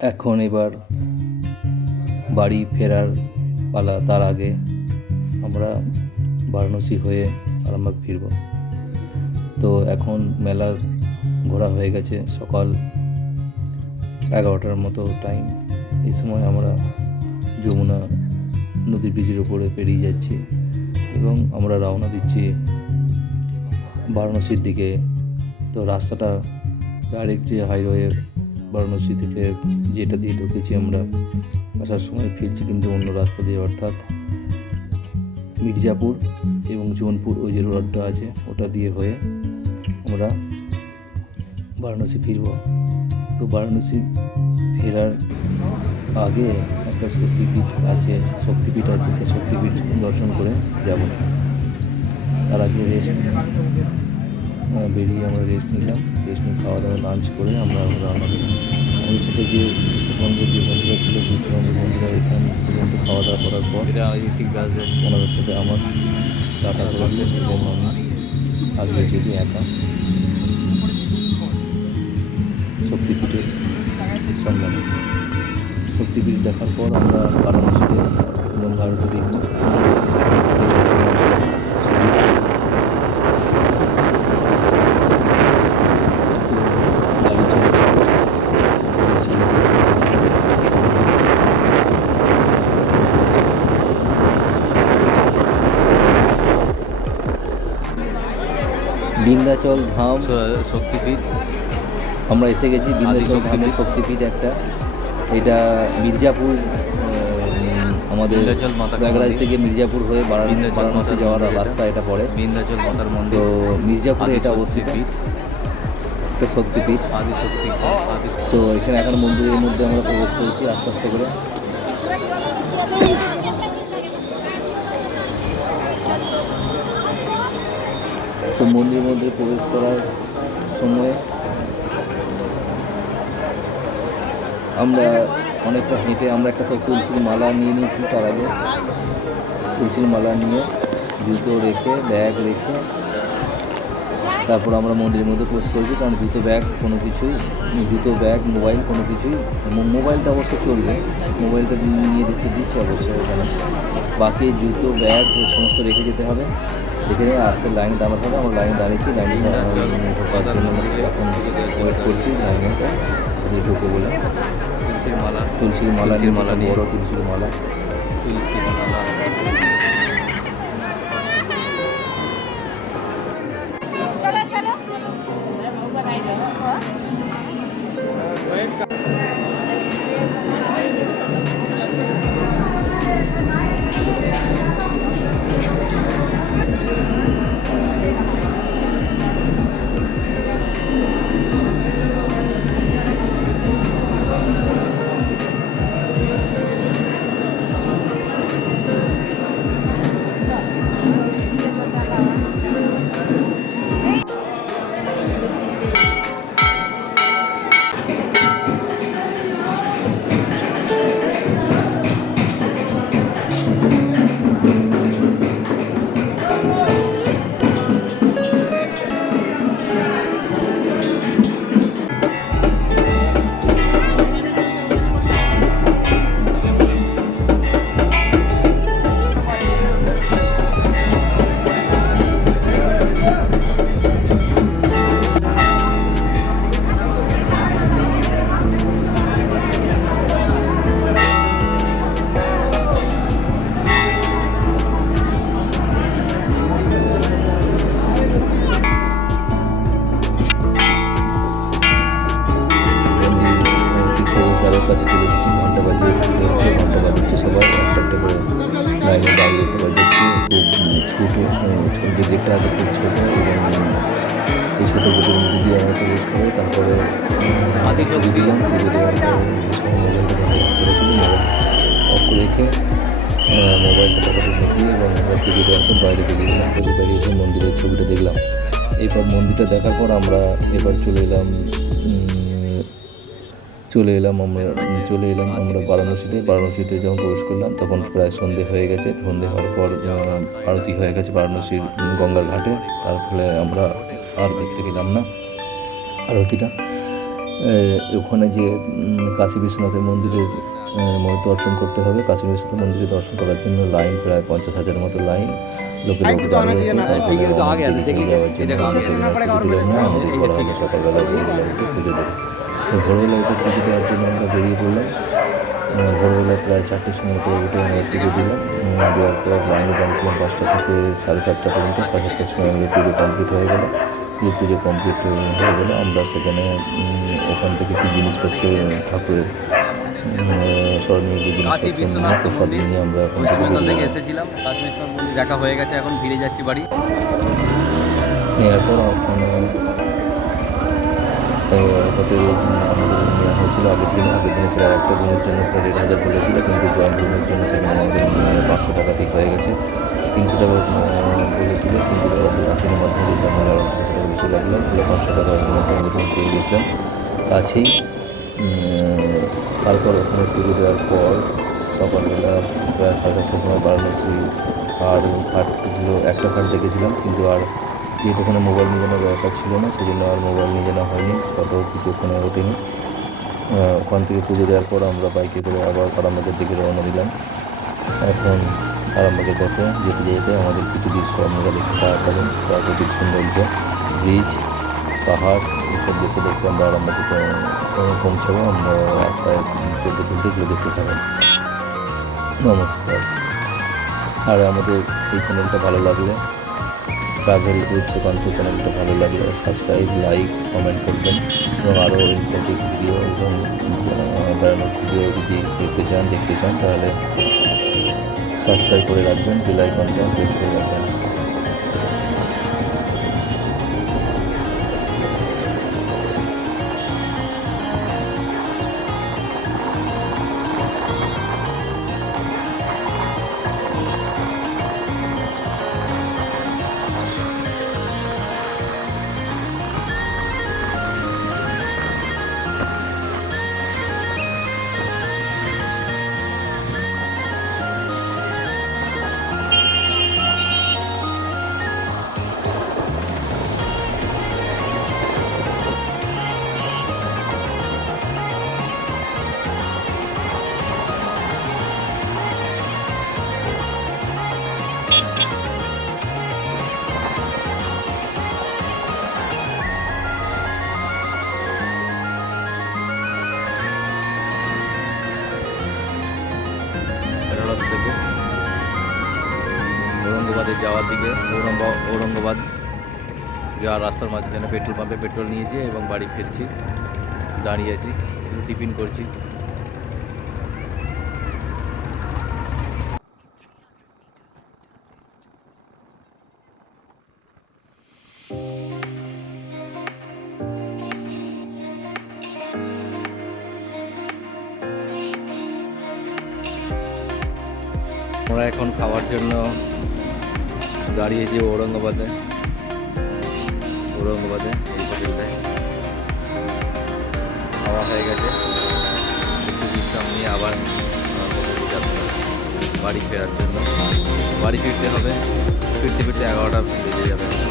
এখন এবার বাড়ি ফেরার পালা তার আগে আমরা বারাণসী হয়ে আরামবাগ ফিরব। তো এখন মেলা ঘোরা হয়ে গেছে সকাল এগারোটার মতো টাইম এই সময় আমরা যমুনা নদীর ব্রিজের ওপরে পেরিয়ে যাচ্ছি এবং আমরা রওনা দিচ্ছি বারাণসীর দিকে। তো রাস্তাটা ডাইরেক্ট যে হাইওয়ে বারাণসী থেকে যেটা দিয়ে ঢুকেছি আমরা, আসার সময় ফিরছি কিন্তু অন্য রাস্তা দিয়ে, অর্থাৎ মির্জাপুর এবং জোনপুর ওই যে রোডটা আছে, ওটা দিয়ে হয়ে আমরা বারাণসী ফিরব। তো বারাণসী ফেরার আগে একটা শক্তিপীঠ আছে শক্তিপীঠ আছে, সেই শক্তিপীঠ দর্শন করে যাব। তার আগে রেস্ট বেরিয়ে আমরা রেস্ট নিলাম রেস্ট নিয়ে খাওয়া দাওয়া লাঞ্চ করে আমরা দিলাম। আমাদের সাথে যে উত্তরবঙ্গের যে বন্ধুরা ছিল উত্তরবঙ্গের বন্ধুরা এখান পর্যন্ত খাওয়া দাওয়া করার পর ওনাদের সাথে আমার টাটা করে এবং আমি আগে যদি একা শক্তিপীঠের সম্মানে শক্তিপীঠ দেখার পর আমরা বারাণসীতে গঙ্গা আরতি দেখব। বিন্ধ্যাচল ধাম। শক্তিপীঠ। আমরা এসে গেছি বিন্ধ্যাচল ধামে শক্তিপীঠ। একটা। এটা মির্জাপুর আমাদের প্রয়াগরাজ থেকে মির্জাপুর হয়ে বারাণসী যাওয়ার। রাস্তা এটা পড়ে। বিন্ধ্যাচল মাতার তো মন্দির। মির্জাপুরে এটা অবস্থিত। একটা শক্তিপীঠ। আদি শক্তি তো এখানে এখন মন্দিরের মধ্যে আমরা প্রবেশ করছি আস্তে আস্তে করে। তো মন্দিরের মধ্যে প্রবেশ করার সময় আমরা অনেকটা হেঁটে আমরা একটা তুলসীর মালা নিয়ে নিয়েছি তার আগে। তুলসীর মালা নিয়ে জুতো রেখে, ব্যাগ রেখে তারপর আমরা মন্দিরের মধ্যে প্রবেশ করেছি কারণ জুতো ব্যাগ কোনো কিছুই, জুতো ব্যাগ, মোবাইল কোনো কিছুই মোবাইলটা অবশ্য চলবে, মোবাইলটা নিয়ে দিচ্ছে দিচ্ছে অবশ্যই ওখানে বাকি জুতো, ব্যাগ সমস্ত রেখে যেতে হবে। রেখে নিয়ে আসতে লাইন দাঁড়াতে হবে। আমরা লাইন দাঁড়িয়েছি লাইন ঢোকার জন্য ওয়েট করছি লাইনটা ঢুকবো বলে তুলসীর মালা। তুলসীর মালা তুলসীর মালা নিয়ে। বড় তুলসীর মালা। তুলসীর মালা। এসে মন্দিরের ছবিটা দেখলাম। এরপর মন্দিরটা দেখার পর আমরা এবার চলে এলাম চলে এলাম আমরা, চলে এলাম আমরা বারাণসীতে। বারাণসীতে যখন প্রবেশ করলাম, তখন প্রায় সন্ধে হয়ে গেছে। সন্ধে হওয়ার পর আরতি হয়ে গেছে বারাণসীর গঙ্গার ঘাটে। তার ফলে আমরা আর দেখতে গেলাম না আরতিটা। ওখানে যে কাশী বিশ্বনাথের মন্দিরের মন্দির দর্শন করতে হবে। কাশীবিশ্বর মন্দিরে দর্শন করার জন্য লাইন প্রায় পঞ্চাশ হাজারের মতো লাইন। সকালবেলা তো আমরা বেরিয়ে পড়লাম। প্রায় চারটের সময় পাঁচটা থেকে সাড়ে সাতটা পর্যন্ত। সময় পুজো কমপ্লিট হয়ে গেলো। পুজো কমপ্লিট হয়ে গেলো আমরা সেখানে ওখান থেকে কি জিনিসপত্র ঠাকুরের স্মরণীয় যে কাশী বিশ্বনাথ মন্দির আমরা ওয়েস্ট থেকে বেঙ্গল থেকে এসেছিলাম কাশী বিশ্বনাথ মন্দির দেখা হয়ে গেছে এখন ফিরে যাচ্ছি বাড়ি। এরপর ওখানে হোটেল আমাদের নেওয়া হয়েছিল আগের দিন আগের দিনে ছিল একটা রুমের জন্য দেড় হাজার বলেছিল কিন্তু জয়েন্ট রুমের জন্য সেখানে আমাদের পাঁচশো টাকা ঠিক হয়ে গেছে। তিনশো টাকা বলেছিল কিন্তু ওরা দু যেতে আমার পাঁচশো টাকা বেশি লাগল পাঁচশো মধ্যে আমাদের পেয়ে গেছিলাম কাছেই তারপর ওখানে পুজো দেওয়ার পর সকালবেলা প্রায় সাড়ে সাতটার সময় বারাণসী আর ঘাটগুলো একটা ঘাট দেখেছিলাম, কিন্তু আর যেহেতু ওখানে মোবাইল নিয়ে যাওয়ার ব্যাপার ছিল না, সেজন্য আর মোবাইল নিয়ে যাওয়া হয়নি, ফটো কিছু ওখানে ওঠেনি। ওখান থেকে পুজো দেওয়ার পর আমরা বাইকে করে আবার আরামবাগের দিকে রওনা দিলাম। এখন আরামবাগের পথে যেতে যেতে আমাদের কিছু দৃশ্য আপনারা দেখতে পাবেন, প্রাকৃতিক সৌন্দর্য, ব্রিজ পাহাড়, এসব দেখতে দেখতে আমরা আরামবাগে পৌ- পৌঁছাবো, আমরা রাস্তায় চলতে চলতে এগুলো দেখতে পাবেন নমস্কার। আর আমাদের এই চ্যানেলটা ভালো লাগলে ট্রাভেল উইথ সুকান্ত চ্যানেলটা ভালো লাগলে সাবস্ক্রাইব লাইক কমেন্ট করবেন এবং আরও ইনফর্মেটিভ ভিডিও এবং বেড়ানোর ভিডিও যদি দেখতে চান দেখতে চান, তাহলে সাবস্ক্রাইব করে রাখবেন বেল প্রেস করে রাখবেন। ঔরঙ্গাবাদে যাওয়ার দিকে, ঔরঙ্গা ঔরঙ্গাবাদ যাওয়ার রাস্তার মাঝখানে পেট্রোল পাম্পে পেট্রোল নিয়েছি এবং বাড়ি ফিরছি, দাঁড়িয়ে আছি টিফিন করছি। আমরা এখন খাওয়ার জন্য দাঁড়িয়েছি ঔরঙ্গাবাদে। ঔরঙ্গাবাদে হাওয়া হয়ে গেছে। বিশ্রাম নিয়ে আবার বাড়ি ফেরার জন্য। বাড়ি ফিরতে হবে। ফিরতে ফিরতে এগারোটা বেজে যাবে।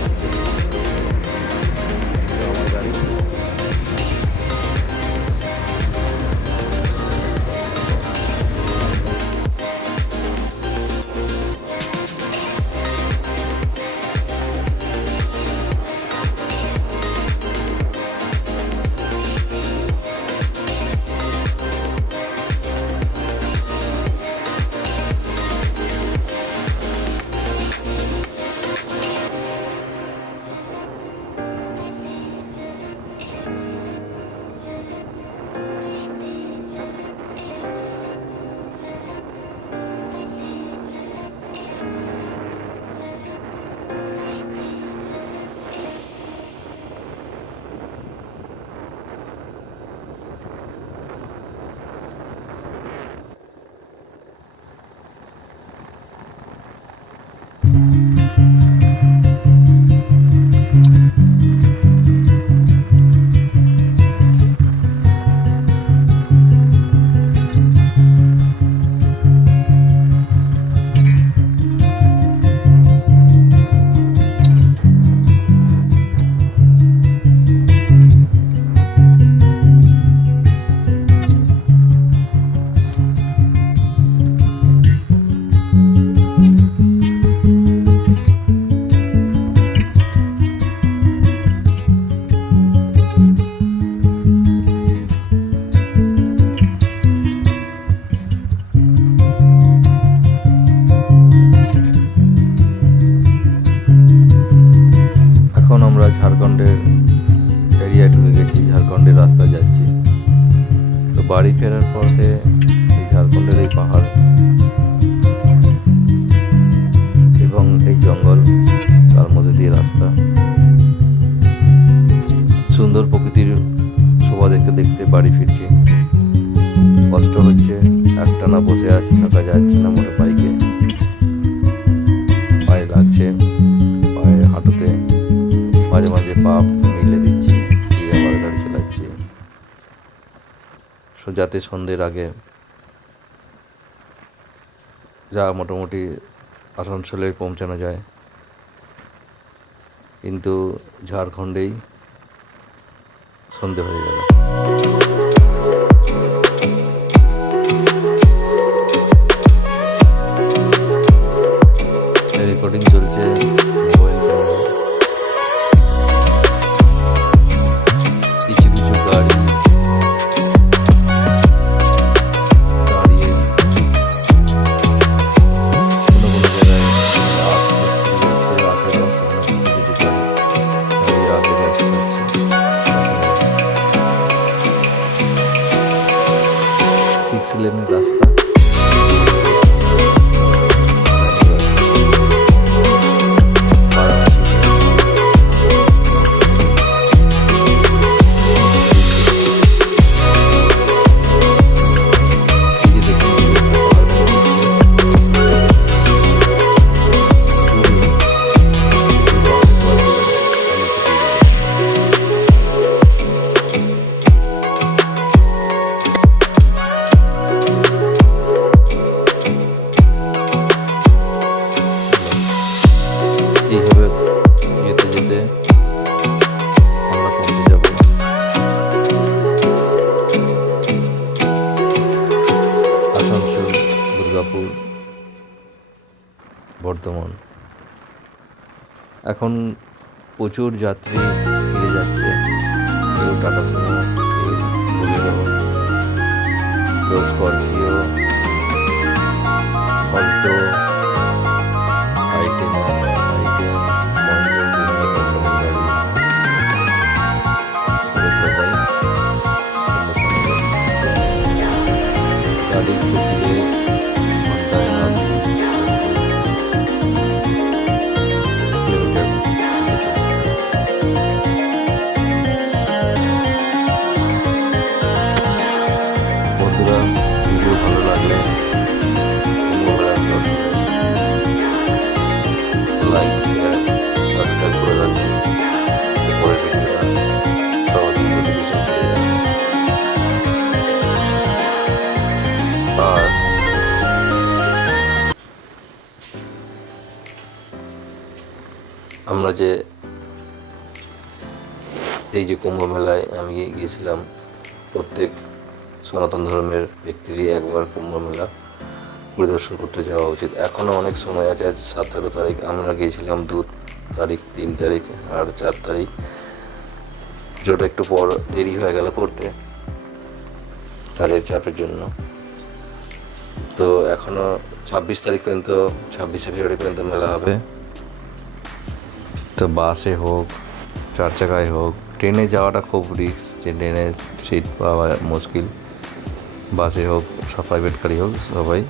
বাড়ি ফিরছি। কষ্ট হচ্ছে, একটানা বসে আছে, থাকা যাচ্ছে না মোটর বাইকে। পায়ে লাগছে, পায়ে হাঁটুতে মাঝে মাঝে পা মিলে দিচ্ছি, দিয়ে আবার গাড়ি চালাচ্ছি। যাতে সন্ধ্যের আগে যা মোটামুটি আসানসোলে পৌঁছানো যায়। কিন্তু ঝাড়খণ্ডেই সন্ধে হয়ে গেল। বর্ধমান এখন প্রচুর যাত্রী ফিরে যাচ্ছে। কেউ টাটা সুমো কেউ কেউ স্করপিও অল্টো যে এই যে কুম্ভ মেলায় আমি গিয়েছিলাম, প্রত্যেক সনাতন ধর্মের ব্যক্তিরই একবার কুম্ভ মেলা পরিদর্শন করতে যাওয়া উচিত। এখনও অনেক সময় আছে, আজ সতেরো তারিখ, আমরা গিয়েছিলাম দু তারিখ, তিন তারিখ আর চার তারিখ। যেটা একটু পর দেরি হয়ে গেল করতে, তাদের চাপের জন্য। তো এখনও ছাব্বিশ তারিখ পর্যন্ত, ছাব্বিশে ফেব্রুয়ারি পর্যন্ত মেলা হবে। তো বাসে হোক, চার চাকায় হোক, ট্রেনে যাওয়াটা খুব রিস্ক যে ট্রেনে সিট পাওয়া মুশকিল। বাসে হোক, সব প্রাইভেট গাড়ি হোক, সবাই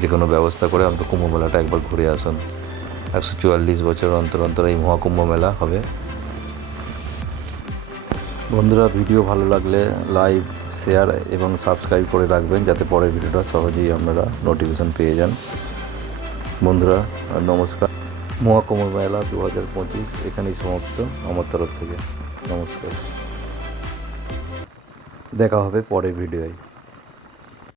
যে কোনো ব্যবস্থা করে অন্তত কুম্ভ মেলাটা একবার ঘুরে আসুন। একশো চুয়াল্লিশ বছর অন্তর অন্তর এই মহাকুম্ভ মেলা হবে। বন্ধুরা, ভিডিও ভালো লাগলে লাইক শেয়ার এবং সাবস্ক্রাইব করে রাখবেন, যাতে পরের ভিডিওটা সহজেই আপনারা নোটিফিকেশন পেয়ে যান। বন্ধুরা, নমস্কার। মহাকুম্ভ মেলা দু হাজার পঁচিশ এখানেই সমাপ্ত আমার তরফ থেকে। নমস্কার। দেখা হবে পরের ভিডিওয়।